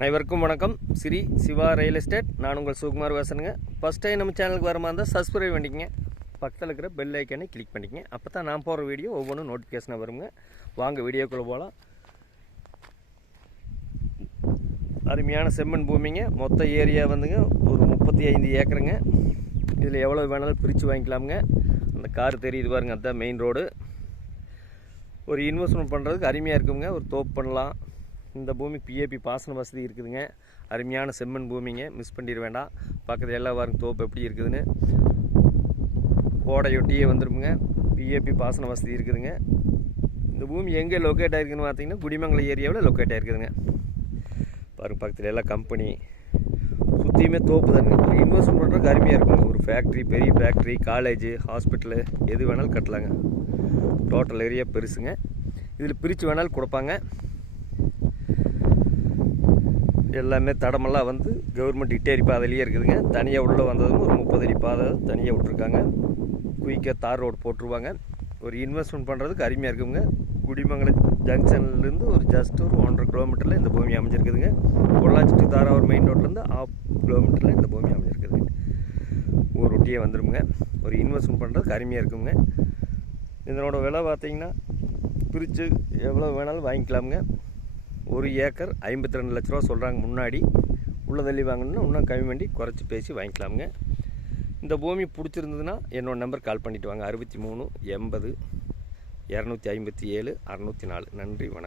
அனைவருக்கும் வணக்கம். Sri Siva real estate. நான் உங்கள் சுகுமார் பேசுகிறேங்க. ஃபஸ்ட் டைம் நம்ம சேனலுக்கு வர மாதிரி இருந்தால் சப்ஸ்கிரைப் பண்ணிக்கங்க, பக்கத்தில் இருக்கிற பெல் ஐக்கனை கிளிக் பண்ணிக்கங்க. அப்போ தான் நான் போகிற வீடியோ ஒவ்வொன்றும் நோட்டிஃபிகேஷனாக வருங்க. வாங்க வீடியோக்குள்ளே போகலாம். அருமையான செம்மண் பூமிங்க. மொத்த ஏரியா வந்துங்க ஒரு 35 ஏக்கருங்க. இதில் எவ்வளோ வேணாலும் பிரித்து வாங்கிக்கலாமுங்க. அந்த கார் தெரியுது பாருங்க, அதுதான் மெயின் ரோடு. ஒரு இன்வெஸ்ட்மெண்ட் பண்ணுறதுக்கு அருமையாக இருக்குங்க. ஒரு தோப்பு பண்ணலாம். இந்த பூமி பிஏபி பாசன வசதி இருக்குதுங்க. அருமையான செம்மண் பூமிங்க, மிஸ் பண்ணிட வேண்டாம். பக்கத்தில் எல்லாம் பாருங்க தோப்பு எப்படி இருக்குதுன்னு. கோடையொட்டியே வந்துடுங்க. பிஏபி பாசன வசதி இருக்குதுங்க. இந்த பூமி எங்கே லொக்கேட் ஆகிருக்குன்னு பார்த்தீங்கன்னா குடிமங்கலம் ஏரியாவில் லொக்கேட் ஆகிருக்குதுங்க. பாருங்க பக்கத்தில் எல்லாம் கம்பெனி, சுற்றியுமே தோப்பு தானுங்க. ஒரு இன்வெஸ்ட்மெண்ட் பண்ணுறதுக்கு அருமையாக இருக்குங்க. ஒரு ஃபேக்ட்ரி, பெரிய ஃபேக்ட்ரி, காலேஜு, ஹாஸ்பிட்டலு எது வேணாலும் கட்டலாங்க. Total area பெருசுங்க. இதில் பிரித்து வேணாலும் கொடுப்பாங்க. எல்லாமே தடமெல்லாம் வந்து கவர்மெண்ட் இட்டேரி பாதையிலேயே இருக்குதுங்க. தனியாக உள்ளே வந்ததும் ஒரு 30 அடி பாதை தனியாக விட்ருக்காங்க. குயிக்காக தார் ரோடு போட்டுருவாங்க. ஒரு இன்வெஸ்ட்மெண்ட் பண்ணுறதுக்கு அருமையாக இருக்குங்க. குடிமங்கலம் ஜங்ஷன்லேருந்து ஒரு ஜஸ்ட் ஒரு 1.5 கிலோமீட்டரில் இந்த பூமி அமைஞ்சிருக்குதுங்க. பொள்ளாச்சி டு தாராவூர் மெயின் ரோட்லேருந்து 1/2 கிலோமீட்டரில் இந்த பூமி அமைஞ்சிருக்குதுங்க. ஊர் ஒட்டியே வந்துடுங்க. ஒரு இன்வெஸ்ட்மெண்ட் பண்ணுறதுக்கு அருமையாக இருக்குங்க. இதனோட விலை பார்த்தீங்கன்னா பிரித்து எவ்வளோ வேணாலும் வாங்கிக்கலாமுங்க. 1 ஏக்கர் 52 லட்ச ரூபா சொல்கிறாங்க. முன்னாடி உள்ள தள்ளி வாங்கணுன்னா இன்னும் கம்மி பண்ணி குறைச்சி பேசி வாங்கிக்கலாமுங்க. இந்த பூமி பிடிச்சிருந்ததுன்னா என்னோட நம்பர் கால் பண்ணிவிட்டு வாங்க. 63 80 257 604. நன்றி, வணக்கம்.